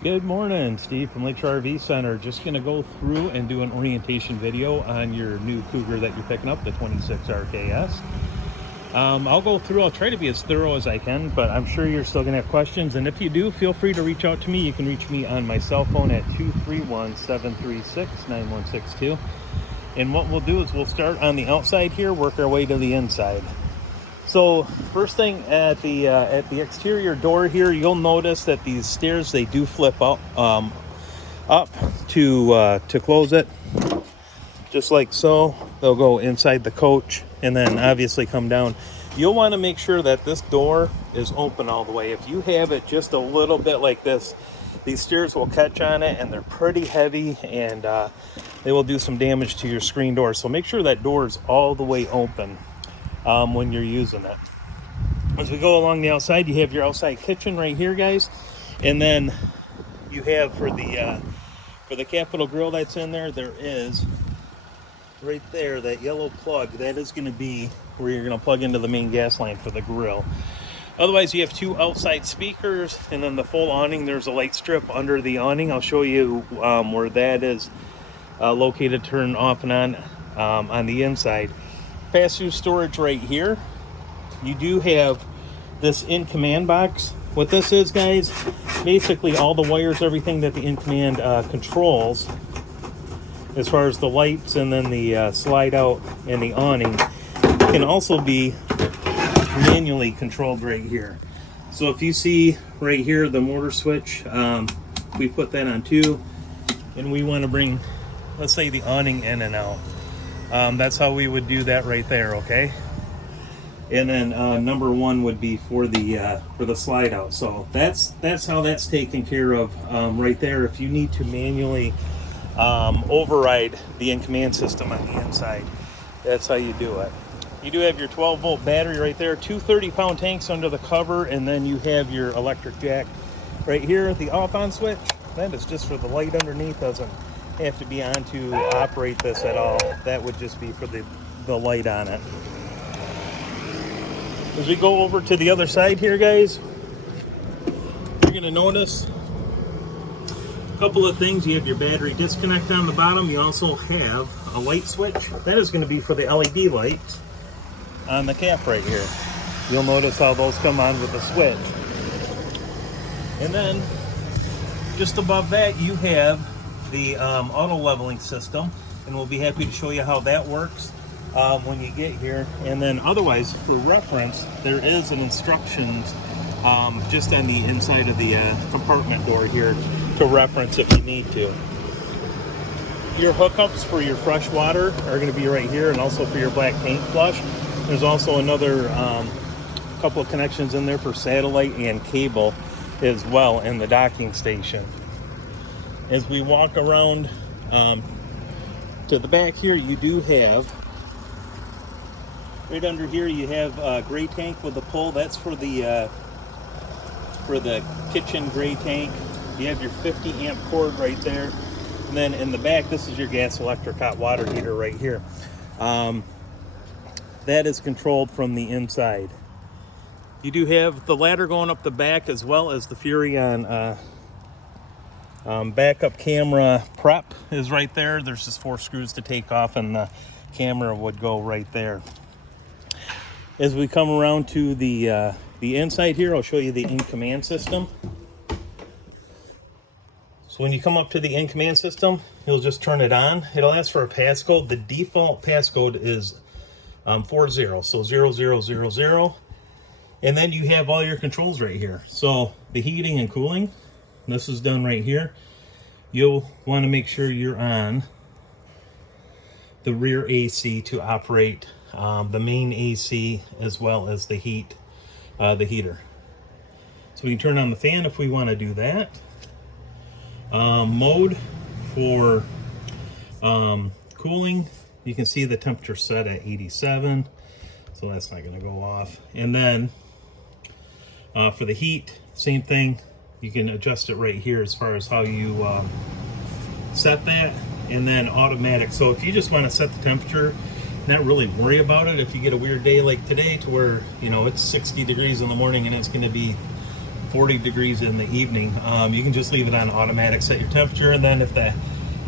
Good morning, Steve from Lakeshore RV Center. Just going to go through and do an orientation video on your new Cougar that you're picking up, the 26 RKS. I'll go through, I'll try to be as thorough as I can, but I'm sure you're still going to have questions. And if you do, feel free to reach out to me. You can reach me on my cell phone at 231-736-9162. And what we'll do is we'll start on the outside here, work our way to the inside. So first thing at the exterior door here, you'll notice that these stairs, they do flip up to close it, just like so. They'll go inside the coach and then obviously come down. You'll want to make sure that this door is open all the way. If you have it just a little bit like this, these stairs will catch on it, and they're pretty heavy, and they will do some damage to your screen door. So make sure that door is all the way open when you're using it. As we go along the outside, you have your outside kitchen right here, guys, and then you have for the capital grill that's in there, there is right there that yellow plug. That is going to be where you're going to plug into the main gas line for the grill. Otherwise, you have two outside speakers, and then the full awning. There's a light strip under the awning. I'll show you where that is located, turn off and on the inside. Pass-through storage right here. You do have this in-command box. What this is, guys, basically all the wires, everything that the in-command controls, as far as the lights and then the slide out and the awning, can also be manually controlled right here. So if you see right here the motor switch, we put that on 2, and we want to bring, let's say, the awning in and out. That's how we would do that right there, okay? And then number 1 would be for the slide out. So that's how that's taken care of right there. If you need to manually override the in-command system on the inside, that's how you do it. You do have your 12-volt battery right there, 2 30-pound tanks under the cover, and then you have your electric jack right here. The off-on switch, that is just for the light underneath. Doesn't have to be on to operate this at all. That would just be for the light on it. As we go over to the other side here, guys, you're going to notice a couple of things. You have your battery disconnect on the bottom. You also have a light switch. That is going to be for the LED lights on the cap right here. You'll notice how those come on with the switch. And then just above that, you have the auto leveling system, and we'll be happy to show you how that works when you get here. And then otherwise, for reference, there is an instructions just on the inside of the compartment door here to reference if you need to. Your hookups for your fresh water are going to be right here, and also for your black paint flush. There's also another couple of connections in there for satellite and cable as well in the docking station. As we walk around to the back here, you do have, right under here, you have a gray tank with a pull. That's for the kitchen gray tank. You have your 50 amp cord right there. And then in the back, this is your gas electric hot water heater right here. That is controlled from the inside. You do have the ladder going up the back, as well as the Furrion backup camera prep is right there. There's just 4 screws to take off, and the camera would go right there. As we come around to the inside here, I'll show you the in-command system. So when you come up to the in-command system, you'll just turn it on. It'll ask for a passcode. The default passcode is 40, so 0000. And then you have all your controls right here. So the heating and cooling, this is done right here. You'll want to make sure you're on the rear AC to operate the main AC as well as the heater. So we can turn on the fan if we want to do that. Mode for cooling, you can see the temperature set at 87, so that's not going to go off. And then for the heat, same thing. You can adjust it right here as far as how you set that. And then automatic. So if you just want to set the temperature, not really worry about it. If you get a weird day like today to where, you know, it's 60 degrees in the morning and it's going to be 40 degrees in the evening. You can just leave it on automatic, set your temperature, and then if the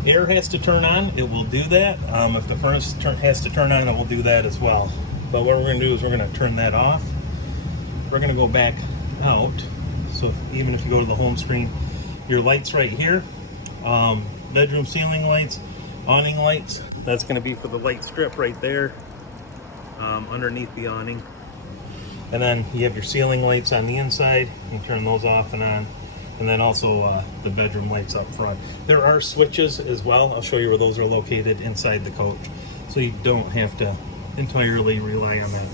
air has to turn on, it will do that. If the furnace has to turn on, it will do that as well. But what we're going to do is we're going to turn that off. We're going to go back out. So even if you go to the home screen, your lights right here, bedroom ceiling lights, awning lights, that's going to be for the light strip right there, underneath the awning. And then you have your ceiling lights on the inside. You can turn those off and on. And then also the bedroom lights up front. There are switches as well. I'll show you where those are located inside the coach, so you don't have to entirely rely on that.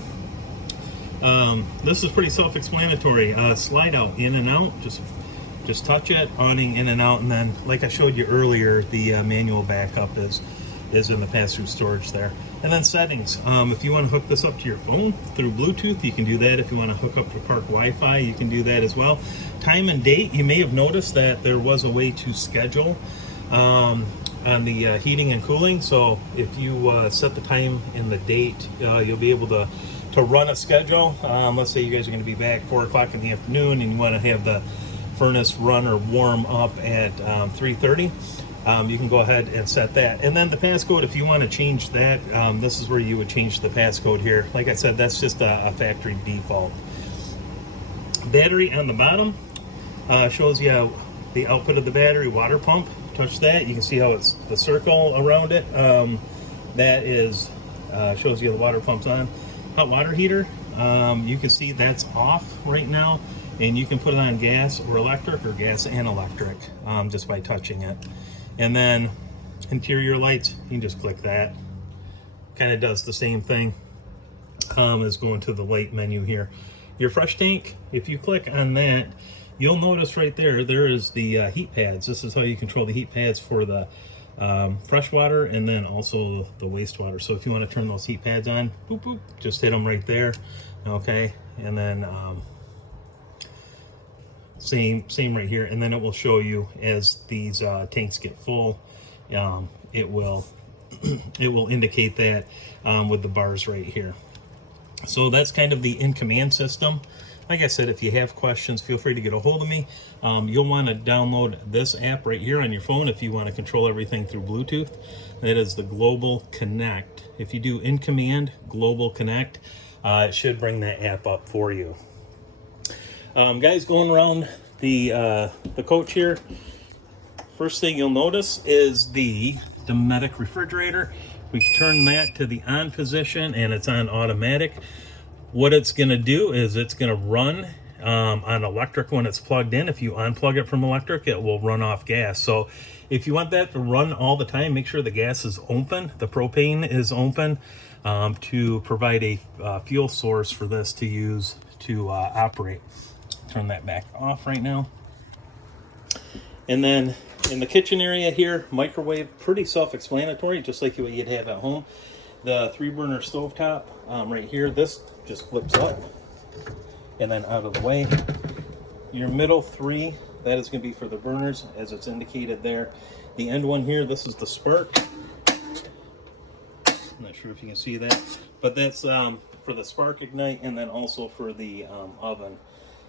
This is pretty self-explanatory. Slide out, in and out. Just touch it, awning in and out, and then, like I showed you earlier, the manual backup is in the pass-through storage there. And then settings. If you want to hook this up to your phone through Bluetooth, you can do that. If you want to hook up to park Wi-Fi, you can do that as well. Time and date, you may have noticed that there was a way to schedule on the heating and cooling. So if you set the time and the date, you'll be able to run a schedule. Let's say you guys are going to be back 4 o'clock in the afternoon and you want to have the furnace run or warm up at 3:30. You can go ahead and set that. And then the passcode, if you want to change that, this is where you would change the passcode here. Like I said, that's just a factory default. Battery on the bottom shows you the output of the battery, water pump. Touch that, you can see how it's the circle around it. That is shows you the water pump's on. Hot water heater, you can see that's off right now, and you can put it on gas or electric, or gas and electric, just by touching it. And then interior lights, you can just click that. Kind of does the same thing as going to the light menu here. Your fresh tank, if you click on that, you'll notice right there, there is the heat pads. This is how you control the heat pads for the fresh water and then also the wastewater. So if you want to turn those heat pads on, boop, boop, just hit them right there. Okay, and then same right here, and then it will show you as these tanks get full. It will indicate that with the bars right here. So that's kind of the in-command system. Like I said, if you have questions, feel free to get a hold of me. You'll want to download this app right here on your phone if you want to control everything through Bluetooth. That is the Global Connect. If you do in-command Global Connect, it should bring that app up for you. Guys, going around the coach here, first thing you'll notice is the Dometic refrigerator. We turn that to the on position and it's on automatic. What it's going to do is it's going to run on electric when it's plugged in. If you unplug it from electric, it will run off gas. So if you want that to run all the time, make sure the gas is open, the propane is open, to provide a fuel source for this to use to operate. Turn that back off right now. And then in the kitchen area here, microwave, pretty self-explanatory, just like what you'd have at home. The 3-burner stovetop right here, this just flips up and then out of the way. Your middle 3, that is going to be for the burners as it's indicated there. The end one here, this is the spark. I'm not sure if you can see that, but that's for the spark ignite, and then also for the oven.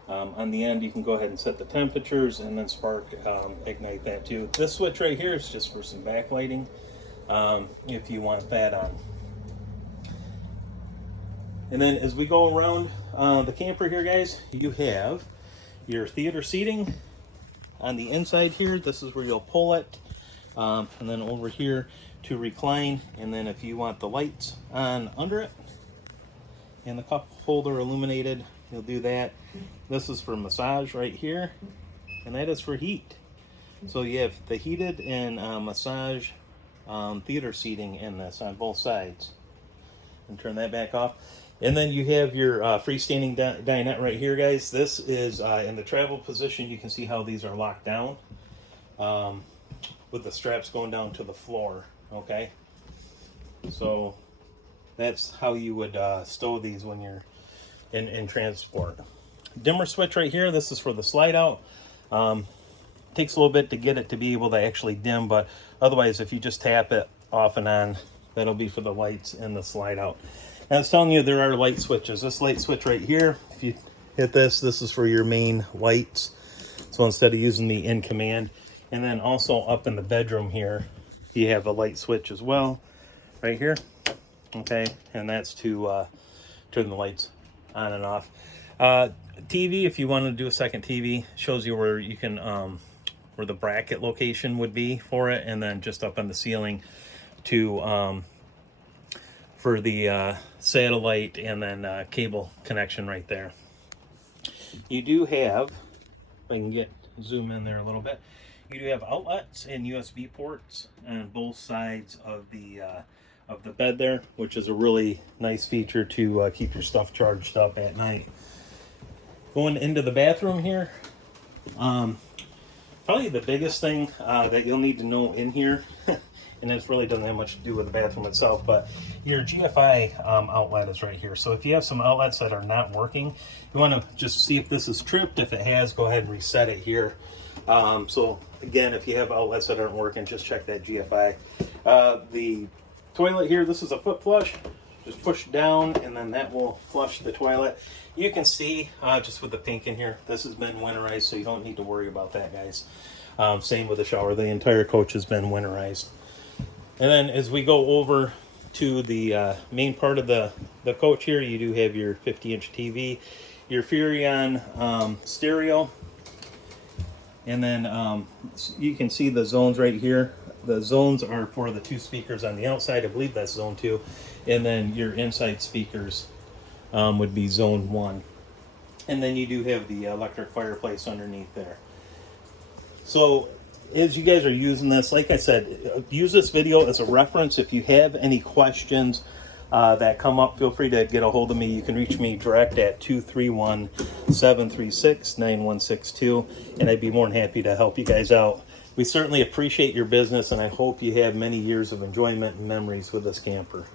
On the end, you can go ahead and set the temperatures and then spark ignite that too. This switch right here is just for some backlighting if you want that on. And then as we go around the camper here, guys, you have your theater seating on the inside here. This is where you'll pull it, and then over here to recline. And then if you want the lights on under it and the cup holder illuminated, you'll do that. This is for massage right here, and that is for heat. So you have the heated and massage theater seating in this on both sides. And turn that back off. And then you have your freestanding dinette right here, guys. This is in the travel position. You can see how these are locked down with the straps going down to the floor. Okay, so that's how you would stow these when you're in transport. Dimmer switch right here. This is for the slide out. Takes a little bit to get it to be able to actually dim, but otherwise if you just tap it off and on, that'll be for the lights and the slide out. And I was telling you there are light switches. This light switch right here, if you hit this. This is for your main lights. So instead of using the in command, and then also up in the bedroom here, you have a light switch as well, right here. Okay, and that's to turn the lights on and off. TV, if you want to do a second TV, shows you where you can where the bracket location would be for it, and then just up on the ceiling to for the satellite and then cable connection right there. You do have, if I can zoom in there a little bit, you do have outlets and USB ports on both sides of the bed there, which is a really nice feature to keep your stuff charged up at night. Going into the bathroom here, probably the biggest thing that you'll need to know in here, and this really doesn't have much to do with the bathroom itself, but your GFI outlet is right here. So if you have some outlets that are not working, you want to just see if this is tripped. If it has, go ahead and reset it here. So again, if you have outlets that aren't working, just check that GFI. The toilet here, this is a foot flush. Just push down and then that will flush the toilet. You can see just with the pink in here, this has been winterized, so you don't need to worry about that, guys. Same with the shower. The entire coach has been winterized. And then as we go over to the main part of the coach here, you do have your 50-inch TV, your Furrion stereo, and then you can see the zones right here. The zones are for the 2 speakers on the outside. I believe that's zone 2. And then your inside speakers would be zone 1. And then you do have the electric fireplace underneath there. So as you guys are using this, like I said, use this video as a reference. If you have any questions that come up, feel free to get a hold of me. You can reach me direct at 231-736-9162, and I'd be more than happy to help you guys out. We certainly appreciate your business, and I hope you have many years of enjoyment and memories with this camper.